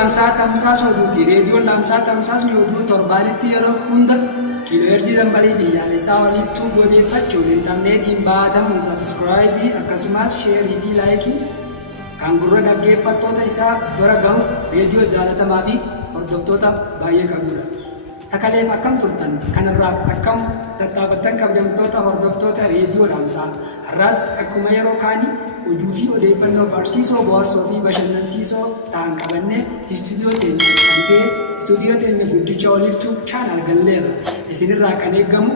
dhaamsaa tamsaasa oduuti. Reediyoon dhaamsaa tamsaasni oduu torbaanitti yeroo hunda kiilooheerzii dambalii biyyaalessaa waliif tuubuu odeeffachuun intarneetiin baatamu sabskiraayibii akkasumas sheerii fi laayikii kan gurra dhaggeeffattoota isaa bira gahu reediyoo jaalatamaa fi hordoftoota baay'ee qabudha. Takaleef akkam turtan kanarraa akkam tattaafattan kabajamtoota hordoftoota reediyoo dhaamsaa. Har'as akkuma yeroo kaanii oduu fi odeeffannoo barsiisoo bohaarsoo fi bashannansiisoo ta'an qabannee istuudiyoo teenya guddicha oliif tuub chaanal galleera. Isinirraa kan eeggamu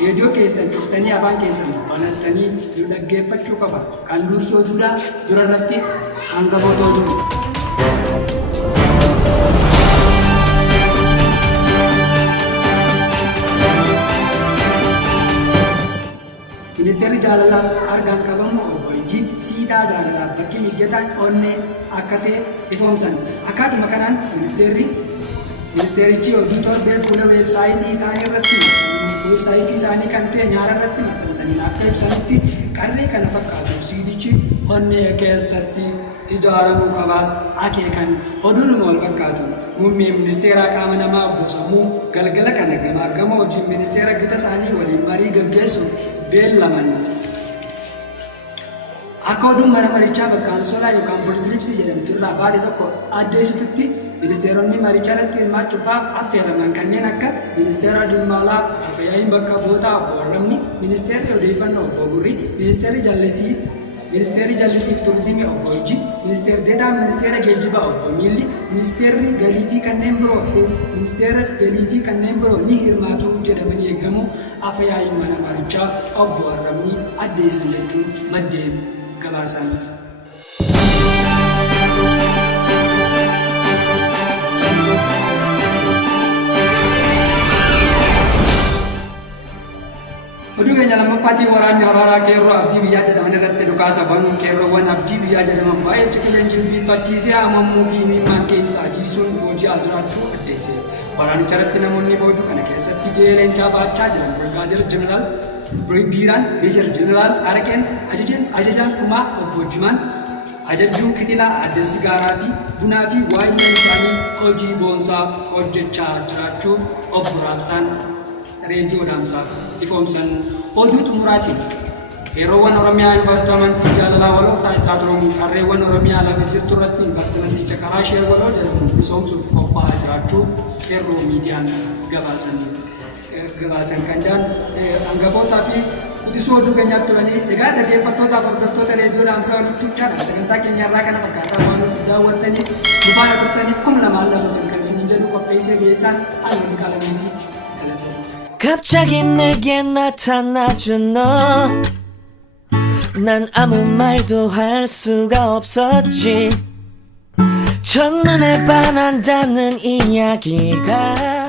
reediyoo keessan cuftanii afaan keessan banattanii nu dhaggeeffachuu qaba. Kan dursoo dura irratti hangafoota oduu. Ministeerri jaalalaa argaan qabamu obbo Ijii siidaa jaalalaa bakki mijataan onnee akka ta'e ifoomsan. Akkaatuma kanaan ministeerichi oduu torbee fuula weebsaayitii isaanii kan ta'e nyaara irratti maxxansanii akka ibsanitti qarree kana fakkaatu siidichi onnee keessatti ijaaramuu qabaas akeekan oduunuma wal fakkaatu. Muummeen ministeeraa qaama namaa obbo Sammuu galgala kana gama hojiin ministeera gita isaanii waliin marii gaggeessuuf beellaman. Akka oduun mana marichaa bakkaan solaa yookaan Boordilipsii jedhamtu irraa baate tokko addeessitutti ministeeronni maricha irratti hirmaachuuf affeeraman kanneen akka ministeera dhimma alaa Afyaayin bakka bu'ootaa obbo Warramni, ministeerri odeeffannoo obbo Gurrii, ministeerri jallisiif turizimii obbo Ijii, ministeerri deetaan ministeera geejjibaa obbo Miilli, ministeerri galii fi kanneen biroo ni hirmaatu jedhamanii eegamu. Afyaayin mana marichaa obbo Warramni addeessan jechuun maddeen gabaasan. Oduu keenya lammaffaatiin waraanni Habaaraa qeerroo abdii biyyaa jedhaman irratti dhukaasa banuun qeerroowwan abdii biyyaa jedhaman baay'ee ciqileen jilbiiffachiisee haamamuu fi miimmaan keessaa jiisuun booji'aa jiraachuu addeesse. Waraanicha irratti namoonni boojuu kana keessatti gahee leencaa baachaa jiran Birgaadir Jeneraal Biiraan, Meejar Jeneraal Araqeen, Ajajaan Kumaa obbo Jimaan, Ajajjuun Kitilaa Adde Sigaaraa fi Bunaa fi waa'illeen isaanii hojii boonsaa hojjechaa jiraachuu obbo Raabsaan reediyoo dhaamsaaf ifoomsan. Oduu xumuraatiin qeerroowwan Oromiyaa investimentii jaalalaa waloof taasisaa turan qarreewwan Oromiyaa lafa jirtu irratti investimenticha karaa sheer waloo jedhamu misoomsuuf qophaa'aa jiraachuu qeerroo miidiyaan gabaasan kan jiran hangafootaa fi quxisuu oduu keenyaatti turanii egaa dhaggeeffattootaaf hordoftoota reediyoo dhaamsaa waliif tuqchaadha. Sagantaa keenya irraa kana fakkaataa waan daawwattaniif nu faana turtaniif lamaan kan isin jedhu qopheessee dhiyeessaan alanii qaalameetii. 갑자기 내게 나타나준 너, 난 아무 말도 할 수가 없었지. 첫눈에 반한다는 이야기가